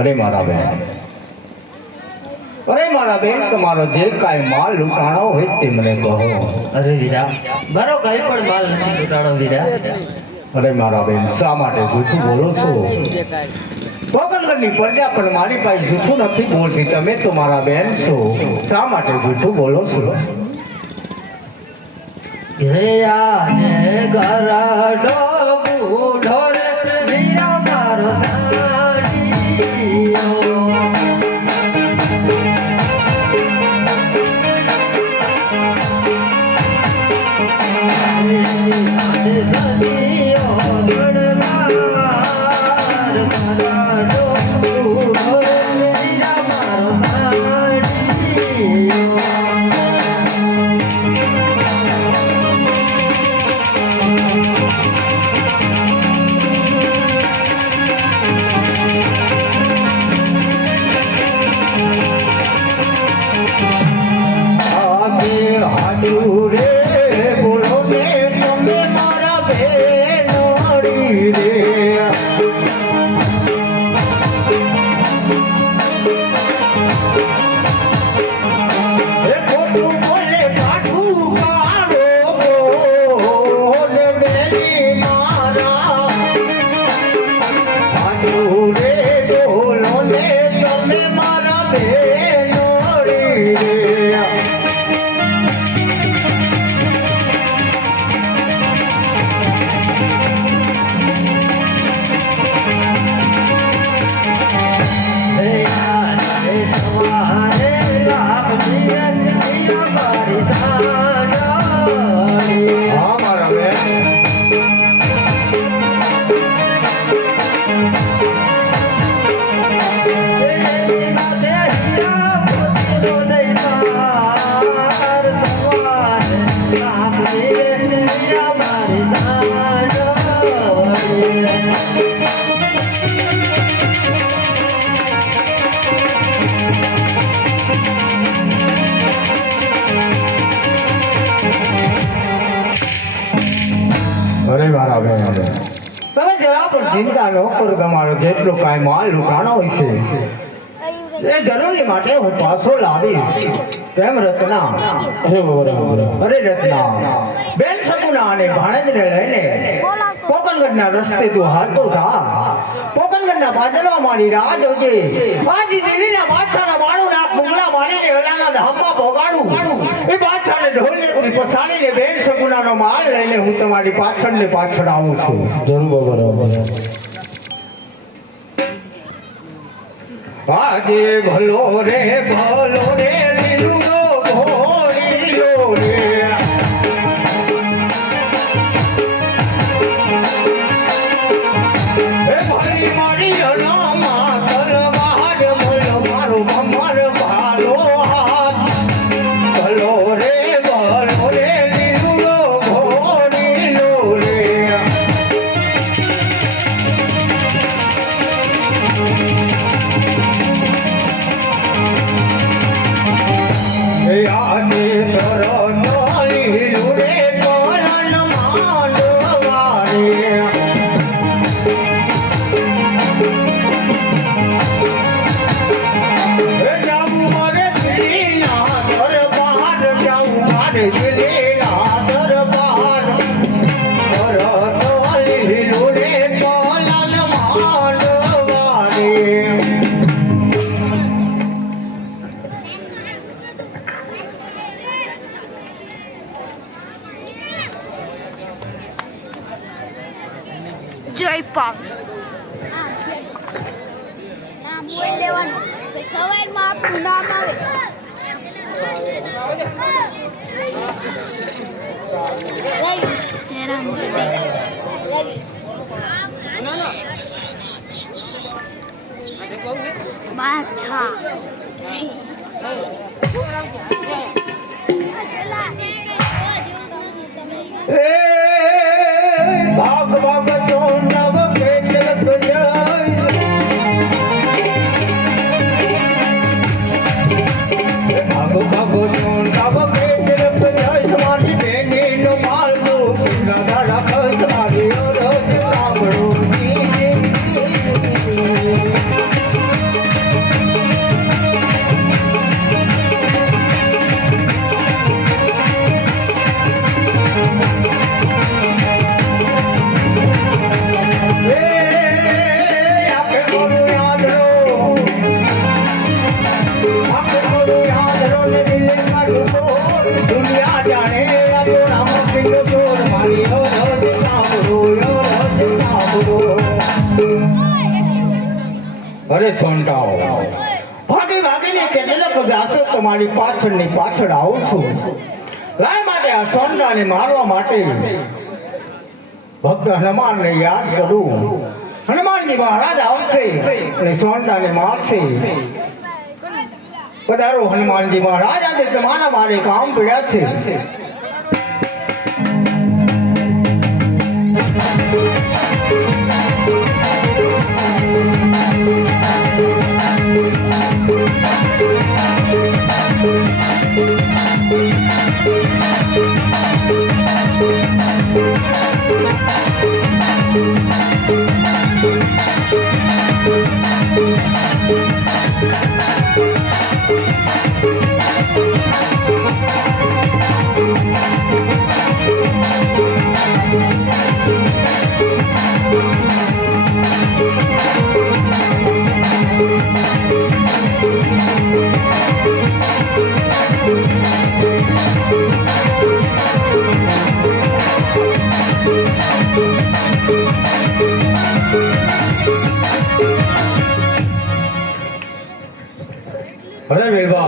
અરે મારા બેન, અરે મારા બેન, તમારો જે કાંઈ માલ લૂંટાણો હોય તે મને કહો. અરે વીરા, મારો કઈ પણ માલ નથી લૂંટાણો વીરા. અરે મારા બેન, શા માટે જૂઠું બોલો છો? પોકલગઢની પ્રજા પણ મારી પાસે જૂઠું નથી બોલતી. તમે તો મારા બેન છો, શા માટે જૂઠું બોલો છો? ઘેયાને ગરાડો બૂઢો રે વીરા મારો સાડીઓ. સદીઓ ગણવાર ગરાડો બૂઢો રે વીરા મારો સાડીઓ. અરે મારા બેન, તમે જરા પણ ચિંતા ન કરો. તમારો જેટલો કાંઈ માલ લૂંટાણો હોય છે એ જરૂરી માટે હું પાછો લાવીશ. કેમ રત્ના? અરે રત્ના, બેન સગુના અને ભાણેજને લઈને પોકલગઢના રસ્તે તું હાલતો થા. પોકલગઢના બાદલમાં મારી રાહ જોજે. આજી દિલ્હીના બાદશાહના બાળુના કુંગલા મારીને હલાના ધાપા ભોગાડું. એ બાદશાહને ઢોલે પસાડીને બેન સગુનાનો માલ લઈને હું તમારી પાછળ ને પાછળ આવું છું. જરૂર બરાબર. આજે ભલો રે લીલુડો ભોળીલો રે. હે મારી મારી અનામાં તલવાર મોલ મારો મમર ભાલો હાથ. ભલો રે લીલુડો ભોળીલો રે. આજે તરો નોલી લુરે કોલન માંડવારે. જાવું મારે દિલ્હીના દરબાર, જાવું મારે દિલ્હીના દરબાર. તરો નોલી લુરે કોલન માંડવારે. જય પાક ના બોલ લેવાનું સવારમાં આપણું નામ આવે. બાદશાહ ભાગ ભાગ ચોંડવ કેટલ જાય. ભાગ ભાગ ચોંડવ કેટલ જાય. મારી બેનીનો માલ દો દાદા ખસ મારી અરજ સાંભળો. અરે સોંટાઓ ભાગી ભાગીને કેટલાક દાસો તમારી પાછળની પાછળ આવું છું લાય માટે આ સોંટાને મારવા માટે ભક્ત હનુમાનને યાદ કરું હનુમાનજી મહારાજ આવશે અને સોંટાને મારશે પધારો હનુમાનજી મહારાજ આજે તમારા મારે કામ પડ્યા છે અરે વેલવા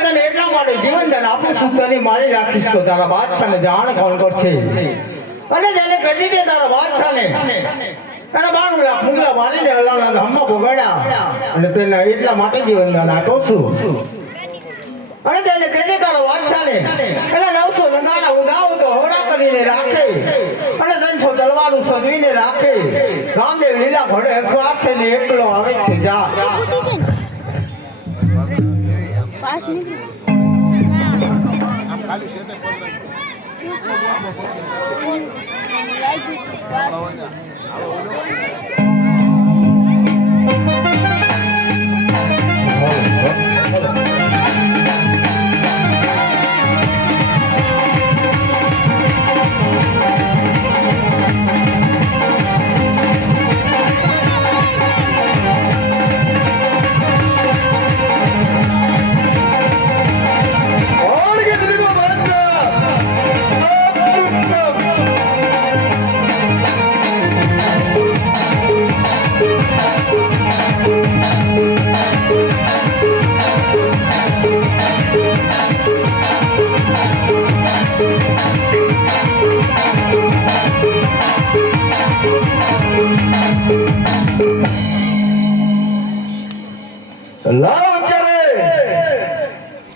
તને એટલા માટે જીવન દાન આપું છું તને મારી રાખીશ તો તારા બાદશાહને જાણ કોણ કરશે અને જેને કહી દે તારા બાદશાહને એના 92 લાખ મુગલા મારીને અલ્લાહના ધામમાં ભોગડ્યા અને તેને એટલા માટે જીવન દાન આપું છું અને જેને કહી દે તારા બાદશાહને એના 900 નગારા ઉડાવ તો હોડા કરીને રાખે અને 300 તલવારો સજવીને રાખે રામદેવ લીલા ઘોડે સ્વાર્થને એકલો આવે છે જા पास निकल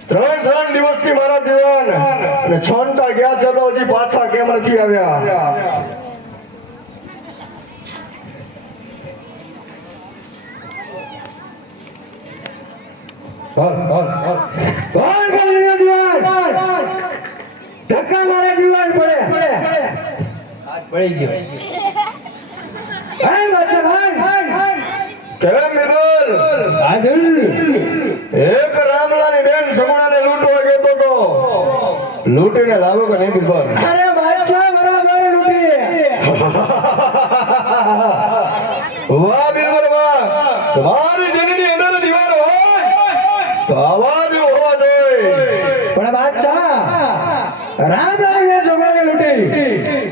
ત્રણ દિવસથી મારા દીવાન અને છોનતા ગયા છે તો હજી પાછા કેમ નથી આવ્યા ધક્કા મારે દીવાન પડે પડી ગયો કેમ મિત્ર એક રામલાની બેન સગુણાને લૂંટવા ગયો તો લૂંટીને લાવો કે નહીં બિરબલ અરે બાદશાહ બરાબર લૂટી વાહ બિરબલ વાહ તમારી દિલની અંદર દીવાન હોય તો આવા જ હોવા જોઈએ પણ બાદશાહ રામલાની બેન સગુણાને લૂટી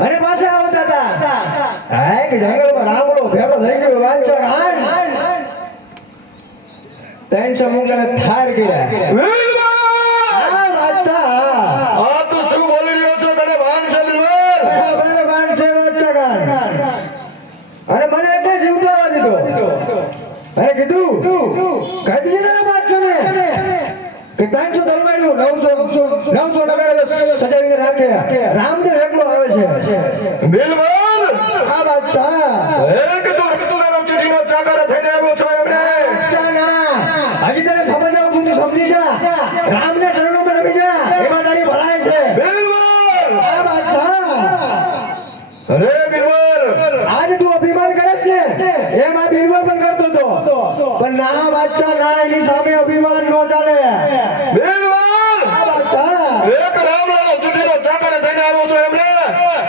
અને પાછા આવતા હતા હા કે જંગલમાં રામલો ભેળો થઈ ગયો બાદશાહ ત્રણસો મુગલ થાર ગયા આ તું શું બોલી રહ્યો છો તને ભાન છે બિરબલ અને મને એટલે જીવતા દીધો અરે કીધું કહી દીધું તારા બાદશાહને કે 300 તલવારીઓ 900 લગાડે સજાવીને રાખે રામદેવ એકલો આવે છે બિરબલ આ બાદશાહ એક તો રતુલાનો ચીઠીનો ચાકર થઈને આવ્યો છો એમને હજી તને સમજ આવું છું સમજી જા રામને ચરણોમાં રમી જા એમાં તારી ભલાઈ છે બિરબલ આ બાદશાહ અરે બિરબલ આજે તું અભિમાન કરે છે ને એમ આ બિરબલ પણ કરતો હતો પણ ના બાદશાહ ના એની સામે અભિમાન નો ચાલે બિરબલ આ બાદશાહ એક રામલાનો ચીઠીનો ચાકર થઈને આવ્યો છો એમને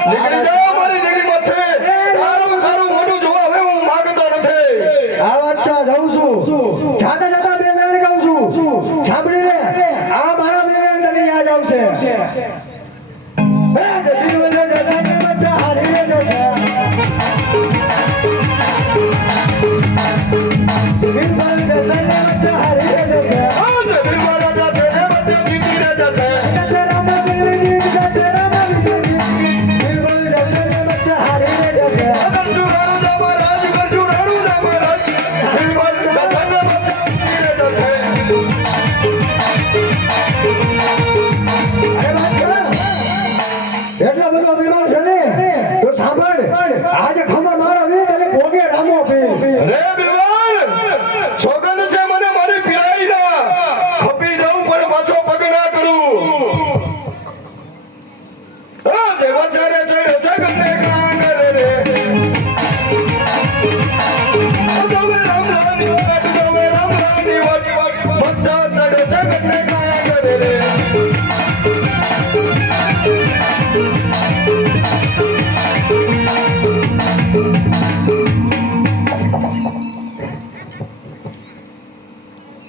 નીકળી જાઓ મારી દીકરી માંથી તારું ખારું મોઢું જોવા હવે હું માંગતો નથી આ બાદશાહ જાઉં છું જાતા જાતા બે વેણ ગાઉં છું સાંભળી લે આ મારા બે વેણ તને યાદ આવશે હે જતી બાદશાહ હારી રે જશે એટલો બધો અભિમાન છે ને તો સાંભળ આજે ખમા મારા વીર અને ભોગે રામો પીર રે બીમાર છોગન છે મને મારી પીરાઈ ના ખપી જાઉં પણ પાછો પગ ના કરું આ જે વચારે ચડ્યો જગતને કાંગરે રે જવે રામલાની વાટ જવે રામલાની વાટ બધા ચડ્યો જગતને કાંગરે રે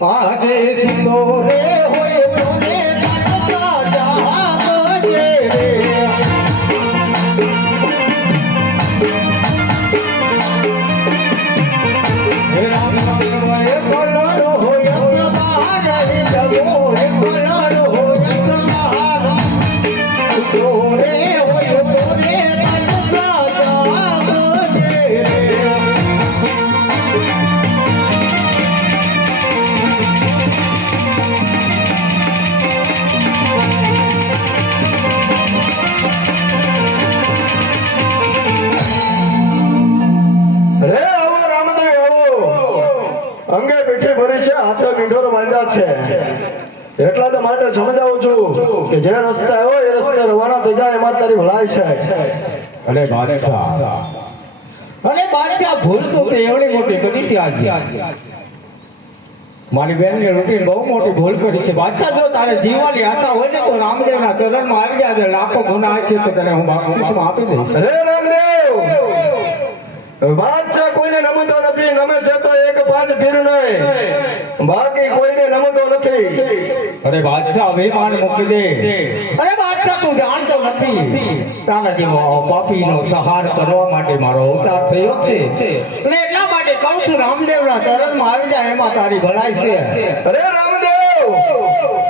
આજે સિંદોરે હોય તોરે રાજા જાગજે રે હે રામ નામય કલડ હોય સમાર હે જગો હે કલડ હોય સમાર તોરે હોય તોરે રાજા જાગજે રે રે આવો રામદેવ આવો અંગે પીઠી ભરી છે હાથે મીંઢોર માંડ્યા છે એટલા તો માટે સમજાવું છું કે જે રસ્તે આવ્યો એ રસ્તે રવાના થઈ જાય એમાં તારી ભલાઈ છે અને બાદશાહ ભૂલ તો તે એવડી મોટી કરી છે આજે મારી બેનની રૂટીન બહુ મોટી ભૂલ કરી છે બાદશાહ જો તારે જીવવાની આશા હોય ને તો રામદેવના ચરણમાં આવી જાય લાખો ગુના છે તો તને હું બક્ષિસમાં આપી દઈશ રે રામદેવ બાદશાહ કોઈને નમતો નથી નમે છે તો એક પાંચ ફીર નહીં બાકી કોઈને નમતો નથી અરે બાદશાહ વિમાન મૂકી દે અરે બાદશાહ તું જાણતો નથી તારા જેવો પાપીનો સહાર કરવા માટે મારો અવતાર થયો છે અને એટલા માટે કહું છું રામદેવના ચરણમાં આવી જાય એમાં તારી ભલાઈ છે અરે રામદેવ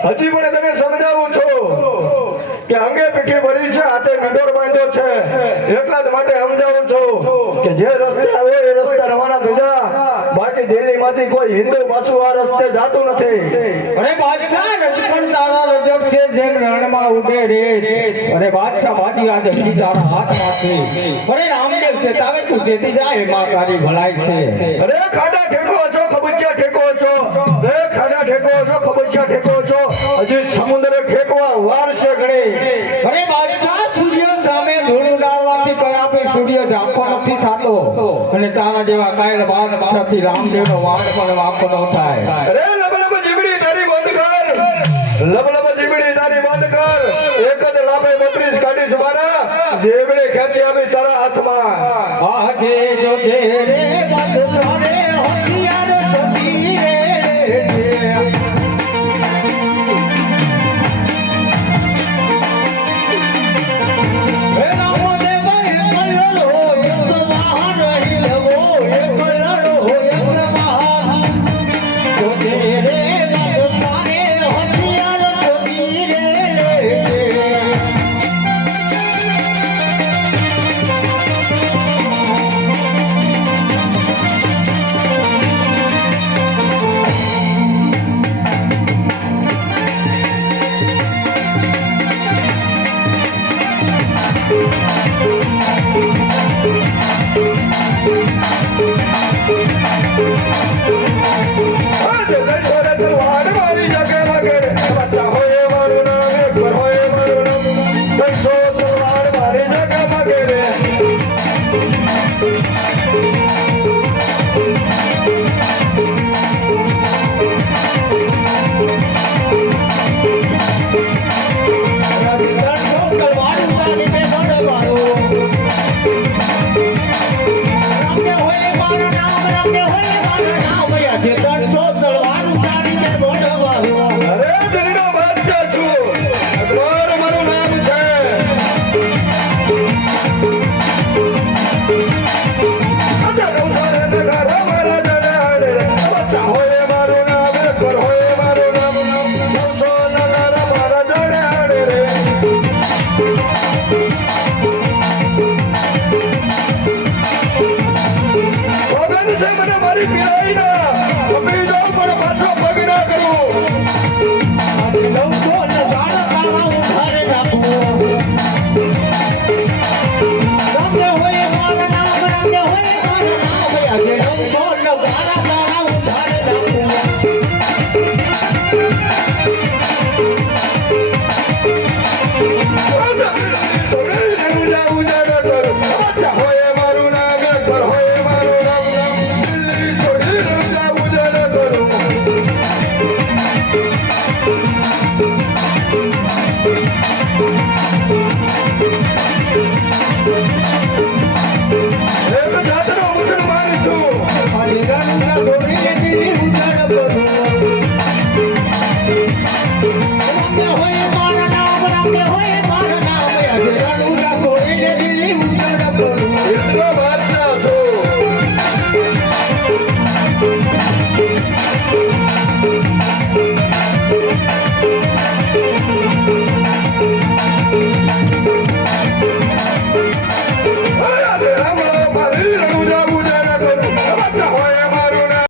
હજી પણ તને સમજાવું છું કે અંગે પીઠી ભરી છે હાથે મીંઢોર બાંધ્યો છે એટલા જ માટે સમજાવું છું કે જે રસ્તે આવ્યો એ રસ્તે રવાના થઈ જા બાકી દિલ્હીમાંથી કોઈ હિન્દુ પાછું આ રસ્તે જાતું નથી અરે બાદશાહ નથી પણ તારા રજબ છે જેમ રણમાં ઉડે રે અરે બાદશાહ બાજી આજે હજી તારા હાથમાં છે અરે રામદેવ છે તાવે તું જેતી જાય એમાં તારી ભલાઈ છે અરે ખાડા ઠેકો છો ખબુચિયા ઠેકો છો રે ખાડા ઠેકો છો ખબુચિયા ઠેકો છો હજી સમુદ્ર ઠેકવા વાર છે ઘણી અરે બાદશાહ સૂર્ય સામે ધૂળ ઉડાડવાથી કયા ભાઈ સૂર્ય ઝાંખો નથી થતો અને તારા જેવા કાયલ બાદ પાછળથી રામદેવનો વાળ પણ વાંકો ન થાય અરે લબલબ જીબડી તારી બંધ કર લબલબ જીબડી તારી બંધ કર એક જ લાભે 32 કાઢીશ મારા જીબડી ખેંચી આવી તારા હાથમાં આજે જો જે રે